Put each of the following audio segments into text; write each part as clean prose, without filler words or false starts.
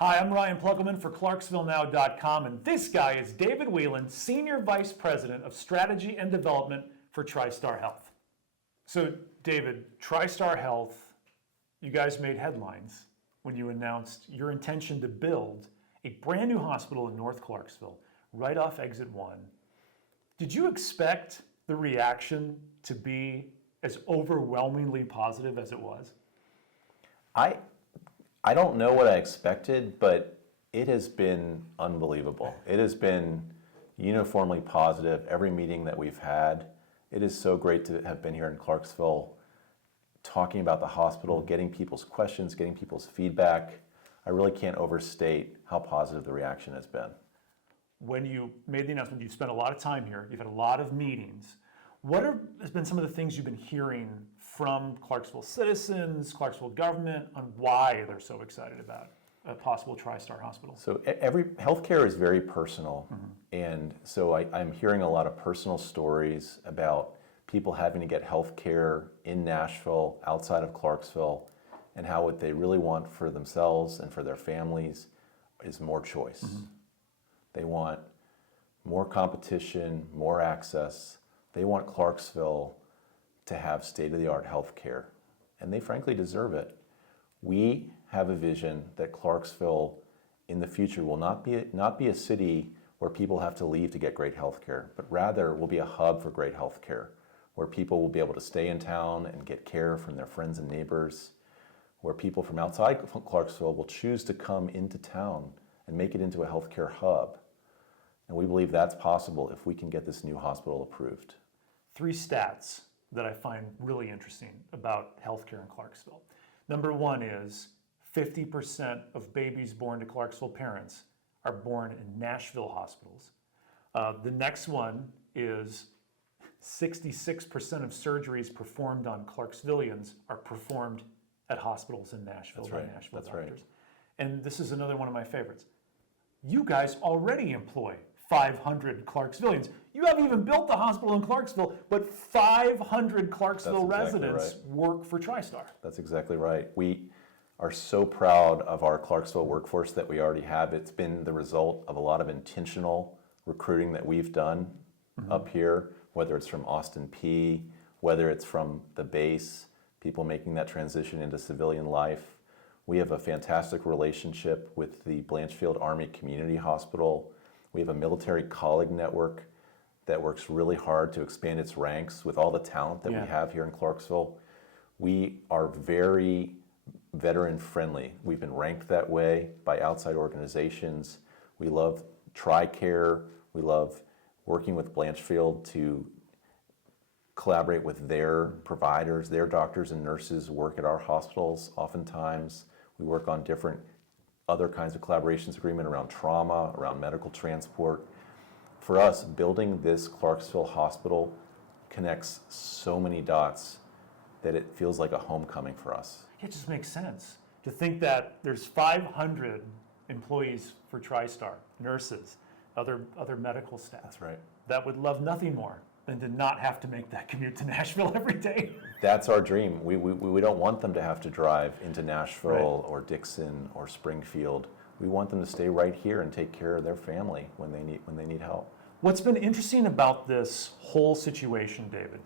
Hi, I'm Ryan Plugelman for ClarksvilleNow.com, and this guy is David Whelan, Senior Vice President of Strategy and Development for TriStar Health. So, David, TriStar Health, you guys made headlines when you announced your intention to build a brand new hospital in North Clarksville, right off Exit 1. Did you expect the reaction to be as overwhelmingly positive as it was? I don't know what I expected, but it has been unbelievable. It has been uniformly positive. Every meeting that we've had, it is so great to have been here in Clarksville, talking about the hospital, getting people's questions, getting people's feedback. I really can't overstate how positive the reaction has been. When you made the announcement, you've spent a lot of time here, you've had a lot of meetings. What has been some of the things you've been hearing from Clarksville citizens, Clarksville government, on why they're so excited about a possible TriStar hospital? So every healthcare is very personal, and so I'm hearing a lot of personal stories about people having to get healthcare in Nashville, outside of Clarksville, and how what they really want for themselves and for their families is more choice. They want more competition, more access. They want Clarksville to have state-of-the-art health care, and they frankly deserve it. We have a vision that Clarksville in the future will not be a city where people have to leave to get great health care, but rather will be a hub for great health care, where people will be able to stay in town and get care from their friends and neighbors, where people from outside Clarksville will choose to come into town and make it into a healthcare hub. And we believe that's possible if we can get this new hospital approved. 3 stats that I find really interesting about healthcare in Clarksville. Number 1 is 50% of babies born to Clarksville parents are born in Nashville hospitals. The next one is 66% of surgeries performed on Clarksvillians are performed at hospitals in Nashville by Nashville doctors. And this is another one of my favorites. You guys already employ 500 Clarksvillians. You haven't even built the hospital in Clarksville, but 500 Clarksville residents work for TriStar. That's exactly right. We are so proud of our Clarksville workforce that we already have. It's been the result of a lot of intentional recruiting that we've done up here, whether it's from Austin P, whether it's from the base, people making that transition into civilian life. We have a fantastic relationship with the Blanchfield Army Community Hospital. We have a military colleague network that works really hard to expand its ranks with all the talent that we have here in Clarksville. We are very veteran friendly. We've been ranked that way by outside organizations. We love TRICARE. We love working with Blanchfield to collaborate with their providers. Their doctors and nurses work at our hospitals oftentimes. We work on different other kinds of collaborations agreement around trauma, around medical transport. For us, building this Clarksville hospital connects so many dots that it feels like a homecoming for us. It just makes sense to think that there's 500 employees for TriStar, nurses, other medical staff. That's right. That would love nothing more than to not have to make that commute to Nashville every day. That's our dream. We don't want them to have to drive into Nashville or Dixon or Springfield. We want them to stay right here and take care of their family when they need help. What's been interesting about this whole situation, David,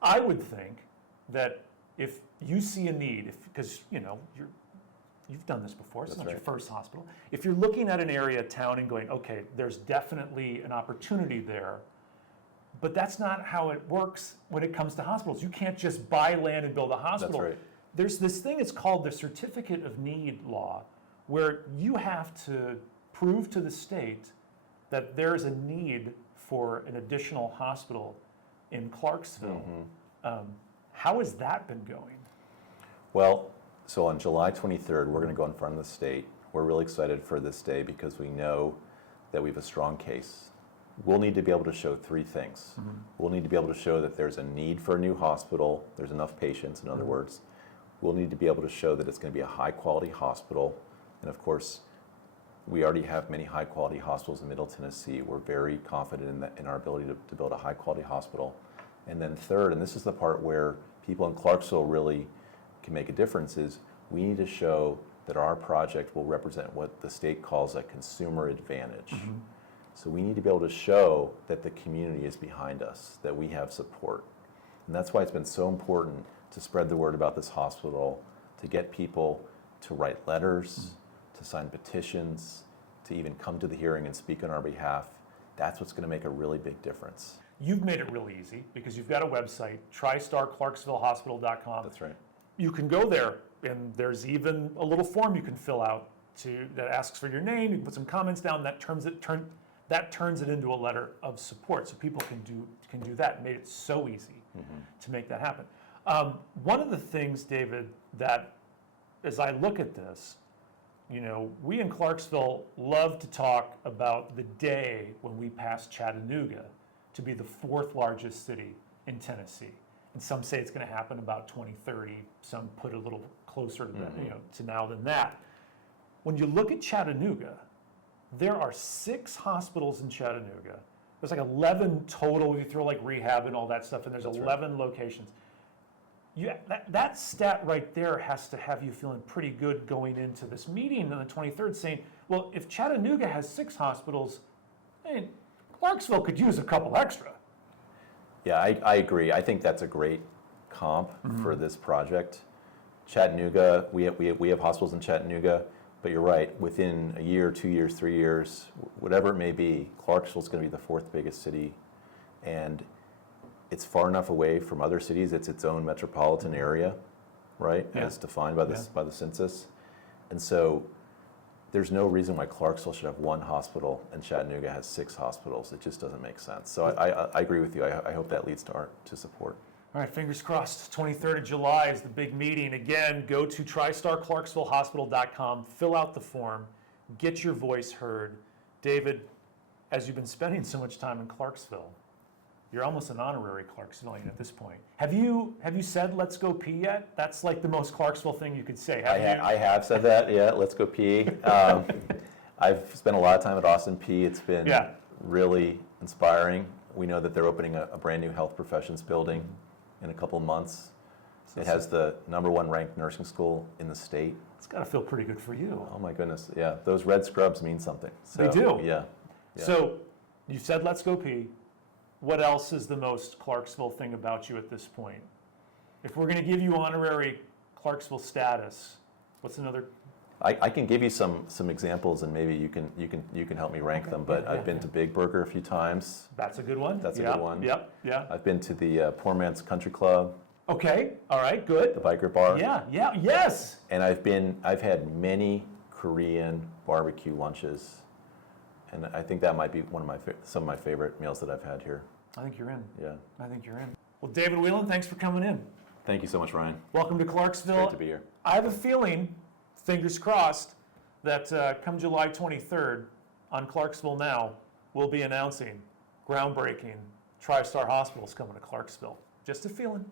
I would think that if you see a need, because you've done this before, it's not your first hospital. If you're looking at an area, town, and going, okay, there's definitely an opportunity there, but that's not how it works when it comes to hospitals. You can't just buy land and build a hospital. That's right. There's this thing, it's called the Certificate of Need law, where you have to prove to the state that there is a need for an additional hospital in Clarksville. How has that been going? Well, so on July 23rd, we're going to go in front of the state. We're really excited for this day because we know that we have a strong case. We'll need to be able to show 3 things. We'll need to be able to show that there's a need for a new hospital, there's enough patients, in other words. We'll need to be able to show that it's going to be a high-quality hospital. And of course, we already have many high-quality hospitals in Middle Tennessee. We're very confident in our ability to build a high-quality hospital. And then third, and this is the part where people in Clarksville really can make a difference, is we need to show that our project will represent what the state calls a consumer advantage. So we need to be able to show that the community is behind us, that we have support. And that's why it's been so important to spread the word about this hospital, to get people to write letters, to sign petitions, to even come to the hearing and speak on our behalf. That's what's going to make a really big difference. You've made it really easy because you've got a website, TriStarClarksvilleHospital.com. That's right. You can go there, and there's even a little form you can fill out that asks for your name. You can put some comments down. That turns it into a letter of support. So people can do that. Made it so easy to make that happen. One of the things, David, that as I look at this, we in Clarksville love to talk about the day when we passed Chattanooga to be the 4th largest city in Tennessee. And some say it's going to happen about 2030. Some put a little closer to that, to now than that. When you look at Chattanooga, there are 6 hospitals in Chattanooga. There's like 11 total. You throw like rehab and all that stuff, and there's That's 11 locations. That stat right there has to have you feeling pretty good going into this meeting on the 23rd, saying, well, if Chattanooga has 6 hospitals, Clarksville could use a couple extra. Yeah, I agree. I think that's a great comp for this project. Chattanooga, we have hospitals in Chattanooga, but you're right, within a year, 2 years, 3 years, whatever it may be, Clarksville's going to be the 4th biggest city, and it's far enough away from other cities. It's its own metropolitan area, right, as defined by the census. And so there's no reason why Clarksville should have 1 hospital and Chattanooga has 6 hospitals. It just doesn't make sense. So I agree with you. I hope that leads to support. All right, fingers crossed. 23rd of July is the big meeting. Again, go to TriStarClarksvilleHospital.com, fill out the form, get your voice heard. David, as you've been spending so much time in Clarksville, you're almost an honorary Clarksvillian at this point. Have you said "Let's go pee" yet? That's like the most Clarksville thing you could say. I have said that. Yeah, let's go pee. I've spent a lot of time at Austin P. It's been really inspiring. We know that they're opening a brand new health professions building in a couple of months. It has the #1 ranked nursing school in the state. It's got to feel pretty good for you. Oh my goodness, yeah. Those red scrubs mean something. So, they do. Yeah. So you said "Let's go pee." What else is the most Clarksville thing about you at this point? If we're going to give you honorary Clarksville status, what's another? I can give you some examples, and maybe you can help me rank them. But I've been to Big Burger a few times. That's a good one. That's a good one. Yep. Yeah. I've been to the Poor Man's Country Club. Okay. All right. Good. The biker bar. Yeah. Yes. And I've had many Korean barbecue lunches, and I think that might be some of my favorite meals that I've had here. I think you're in. Yeah. I think you're in. Well, David Whelan, thanks for coming in. Thank you so much, Ryan. Welcome to Clarksville. It's great to be here. I have a feeling, fingers crossed, that come July 23rd on Clarksville Now, we'll be announcing groundbreaking TriStar Hospitals coming to Clarksville. Just a feeling.